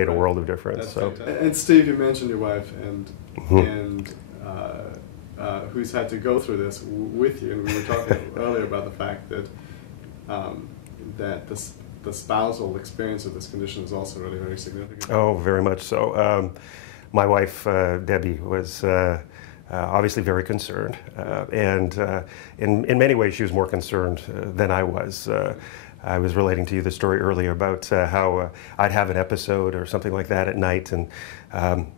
made a world of difference. So. And Steve, you mentioned your wife, and who's had to go through this with you, and we were talking earlier about the fact that the spousal experience of this condition is also really very significant. Oh, very much so. My wife, Debbie, was obviously very concerned, and in many ways she was more concerned than I was. I was relating to you the story earlier about how I'd have an episode or something like that at night, and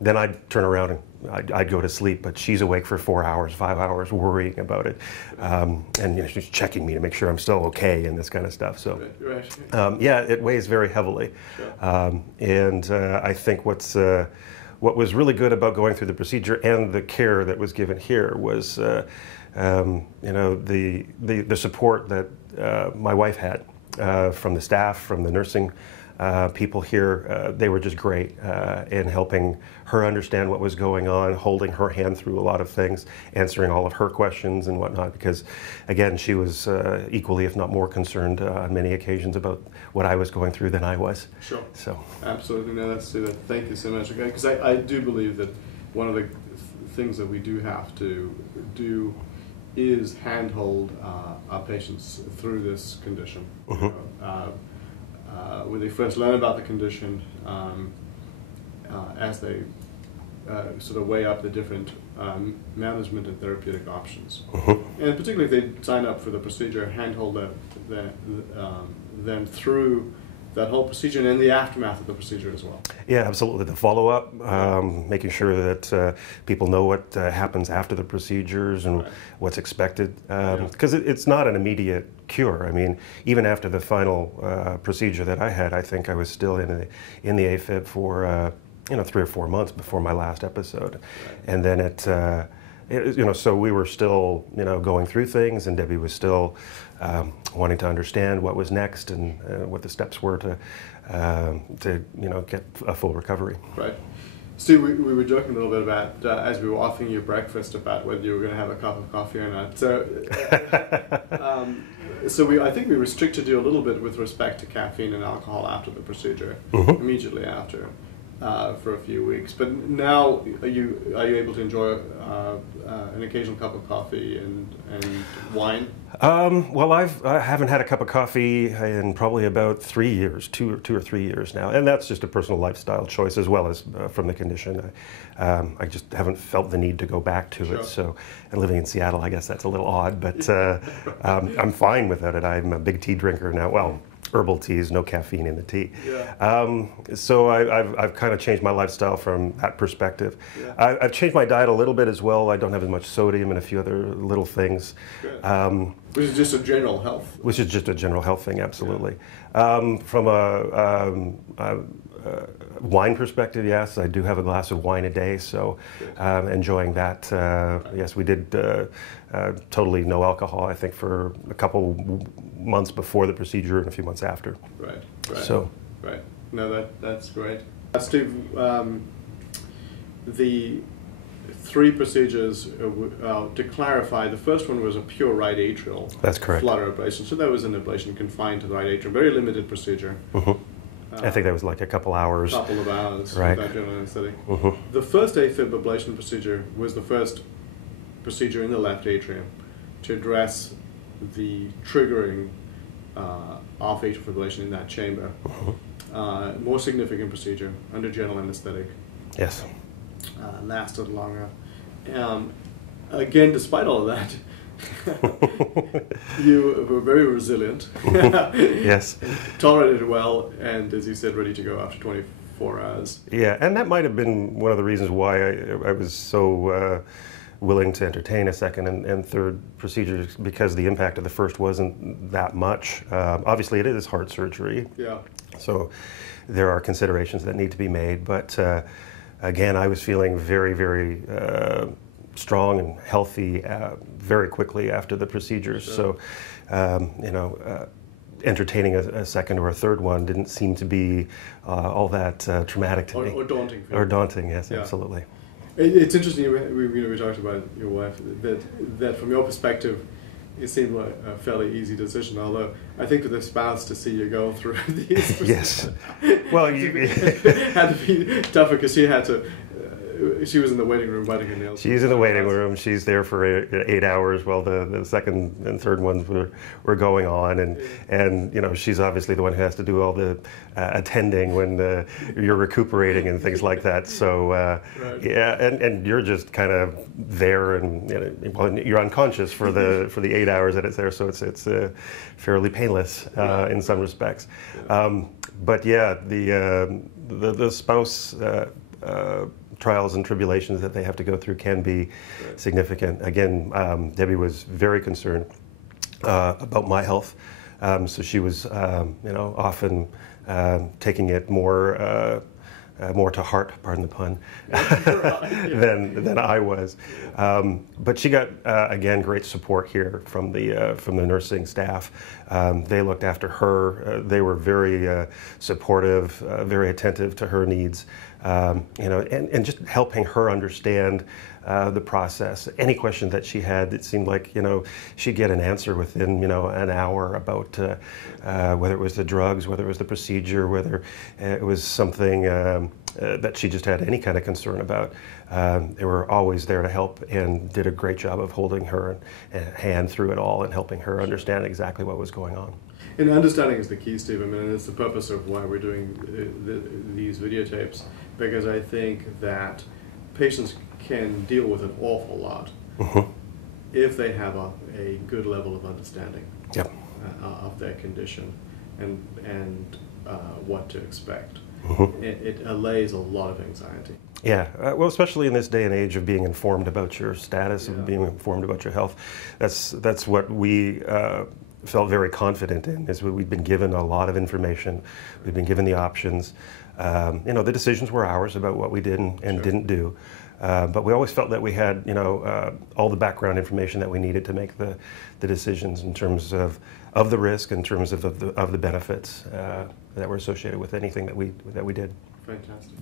then I'd turn around and I'd go to sleep, but she's awake for 4 hours, 5 hours, worrying about it, and she's checking me to make sure I'm still okay and this kind of stuff. So, yeah, it weighs very heavily, and I think what was really good about going through the procedure and the care that was given here was, the support that my wife had. From the staff, from the nursing people here, they were just great in helping her understand what was going on, holding her hand through a lot of things, answering all of her questions and whatnot, because again, she was equally, if not more, concerned on many occasions about what I was going through than I was. Sure. So. Absolutely. No, let's do that. Thank you so much. Okay, because I do believe that one of the things that we do have to do is handhold our patients through this condition. When they first learn about the condition, as they sort of weigh up the different management and therapeutic options. And particularly if they sign up for the procedure, handhold them through that whole procedure and then the aftermath of the procedure as well. Yeah, absolutely. The follow-up, making sure that people know what happens after the procedures and what's expected, because it's not an immediate cure. I mean, even after the final procedure that I had, I think I was still in the AFib for 3 or 4 months before my last episode, and then so we were still, going through things, and Debbie was still wanting to understand what was next and what the steps were to get a full recovery. Right. Steve, we were joking a little bit about, as we were offering you breakfast, about whether you were going to have a cup of coffee or not. So, I think we restricted you a little bit with respect to caffeine and alcohol after the procedure, immediately after. For a few weeks, but now are you able to enjoy an occasional cup of coffee and wine? Well, I haven't had a cup of coffee in probably about 3 years, two or 3 years now, and that's just a personal lifestyle choice as well as from the condition. I just haven't felt the need to go back to it. So, and living in Seattle, I guess that's a little odd, but I'm fine without it. I'm a big tea drinker now. Well, herbal teas, no caffeine in the tea. So I've kind of changed my lifestyle from that perspective. I've changed my diet a little bit as well. I don't have as much sodium and a few other little things. Which is just a general health. Which is just a general health thing, absolutely. From a wine perspective, yes, I do have a glass of wine a day, so enjoying that. Yes, we did totally no alcohol, I think, for a couple months before the procedure and a few months after. Right. So. Right. No, that's great. Steve, the 3 procedures, to clarify, the first one was a pure right atrial flutter ablation. So that was an ablation confined to the right atrium, very limited procedure. I think that was like a couple hours. Couple of hours right. Without general anesthetic. The first AFib ablation procedure was the first procedure in the left atrium to address the triggering of atrial fibrillation in that chamber. More significant procedure under general anesthetic. Yes. Lasted longer. Again, despite all of that, you were very resilient. Yes. Tolerated it well, and as you said, ready to go after 24 hours. Yeah, and that might have been one of the reasons why I was so willing to entertain a second and third procedures, because the impact of the first wasn't that much. Obviously, it is heart surgery. Yeah. So there are considerations that need to be made, but again, I was feeling very, very strong and healthy very quickly after the procedures. Sure. So, entertaining a second or a third one didn't seem to be all that traumatic to me. Or daunting. Or daunting, yes, yeah. Absolutely. It's interesting, we talked about your wife, that from your perspective, it seemed like a fairly easy decision, although I think for the spouse to see you go through these Yes. Well, had to be tougher because she had to. She was in the waiting room biting her nails. She's in the waiting room. She's there for 8 hours while the second and third ones were going on, and you know, she's obviously the one who has to do all the attending when you're recuperating and things like that. So Right. yeah, and you're just kind of there, and you know, well, you're unconscious for the 8 hours that it's there. So it's fairly painless in some respects. But yeah, the spouse. Trials and tribulations that they have to go through can be significant. Again, Debbie was very concerned about my health, so she was, you know, often taking it more to heart, pardon the pun, than I was. But she got again great support here from the nursing staff. They looked after her. They were very supportive, very attentive to her needs. You know, and just helping her understand the process. Any question that she had, it seemed like, you know, she'd get an answer within, you know, an hour about whether it was the drugs, whether it was the procedure, whether it was something that she just had any kind of concern about. They were always there to help and did a great job of holding her hand through it all and helping her understand exactly what was going on. And understanding is the key, Steve. I mean, and it's the purpose of why we're doing these videotapes, because I think that patients can deal with an awful lot if they have a good level of understanding of their condition and what to expect. It allays a lot of anxiety. Yeah, well, especially in this day and age of being informed about your status, of being informed about your health. That's what we felt very confident in, is we'd been given a lot of information. We'd been given the options. You know, the decisions were ours about what we did and didn't do. But we always felt that we had, you know, all the background information that we needed to make the decisions in terms of the risk, in terms of the benefits that were associated with anything that we did. Fantastic.